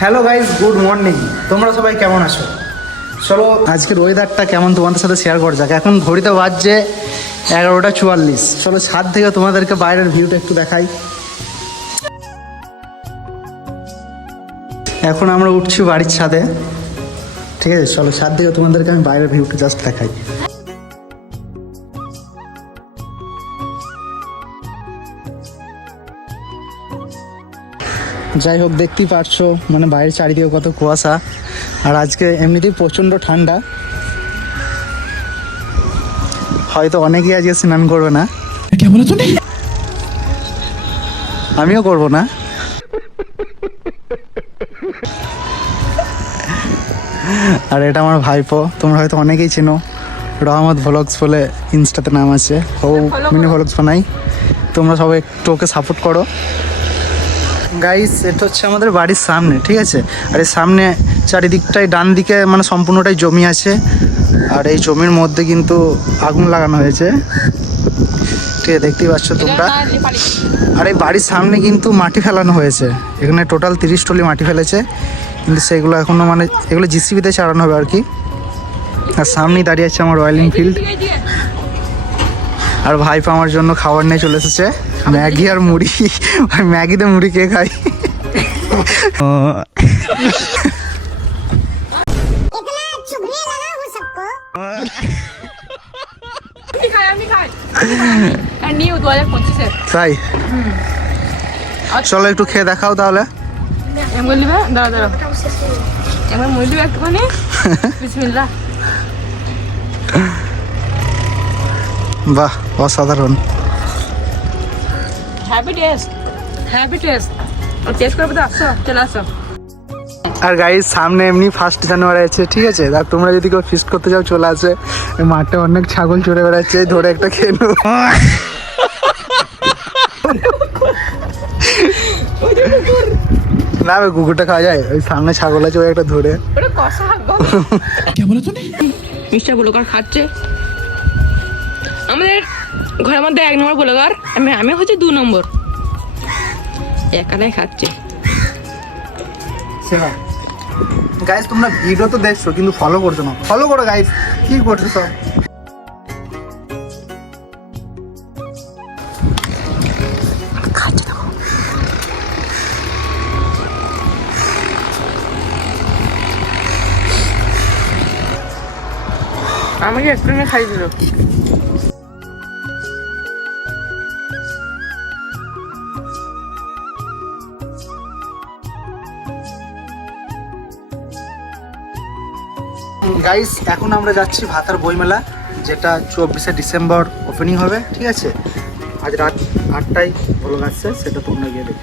Hello guys good morning তোমরা সবাই কেমন আছো? চলো আজকের ওয়েদারটা কেমন তোমাদের সাথে শেয়ার করা যাক। এখন ঘড়িতে বাজছে এগারোটা চুয়াল্লিশ। চলো ছাদ থেকে তোমাদেরকে বাইরের ভিউটা একটু দেখাই। এখন আমরা উঠছি বাড়ির ছাদে। ঠিক আছে, চলো ছাদ থেকে তোমাদেরকে আমি বাইরের ভিউটা জাস্ট দেখাই। যাই হোক দেখতেই পারছ মানে বাইরের চারিদিকে কত কুয়াশা। আর আজকে এমনিতেই প্রচণ্ড ঠান্ডা। হয়তো অনেকেই আজকে স্নান করবে না। আমিও করব না। আর এটা আমার ভাইপো তোমরা হয়তো অনেকেই চেনো। রহমত ভ্লগস বলে ইনস্টাতে নাম আছে। ও মিনি ভ্লগস বানাই। তোমরা সবাই একটু ওকে সাপোর্ট করো। গাইস এটা হচ্ছে আমাদের বাড়ির সামনে ঠিক আছে? আর এই সামনে চারিদিকটাই ডান দিকে মানে সম্পূর্ণটাই জমি আছে। আর এই জমির মধ্যে কিন্তু আগুন লাগানো হয়েছে। ঠিক আছে দেখতেই পাচ্ছ তোমরা? আর এই বাড়ির সামনে কিন্তু মাটি ফেলানো হয়েছে। এখানে টোটাল তিরিশ টলি মাটি ফেলেছে। কিন্তু সেগুলো এখনও মানে এগুলো জিসিবিতে চালানো হবে আর কি। আর সামনেই দাঁড়িয়ে আছে আমার রয়্যাল এনফিল্ড আর ভাইপা আমার জন্য খাবার নিয়ে চলে এসেছে। ম্যাগি আর মুড়ি। ম্যাগিতে মুড়ি কে খাই। তাই? চলো একটু খেয়ে দেখাও তাহলে। দাঁড়া দাঁড়া। একটুখানি? বিসমিল্লাহ বাহ অসাধারণ। আর গাড়ির সামনে এমনি ফার্স্ট জানুয়ারি আছে ঠিক আছে? আর তোমরা যদি কেউ ফিস্ট করতে যাও চলে আসে মাঠে অনেক ছাগল চড়ে বেড়াচ্ছে ধরে একটা খেলো নেব না ওই কুকুরটা খাওয়া যায়। ওই সামনে ছাগল আছে ওই একটা ধরে। ওটা কষা কে কার খাচ্ছে। আমাদের ঘরের মধ্যে এক নম্বর ব্লগার আমি আমি হচ্ছে দু নম্বর। একালাই খাচ্ছে। গাইজ তোমরা ভিডিও তো দেখছ কিন্তু ফলো করছ না। ফলো করো গাইজ কি করছ সব? আমাকে একটু খাই দিল। গাইস এখন আমরা যাচ্ছি ভাতার বইমেলা, যেটা চব্বিশে ডিসেম্বর ওপেনিং হবে, ঠিক আছে? আজ রাত আটটায় বলো আসছে সেটা তোমরা গিয়ে দেখে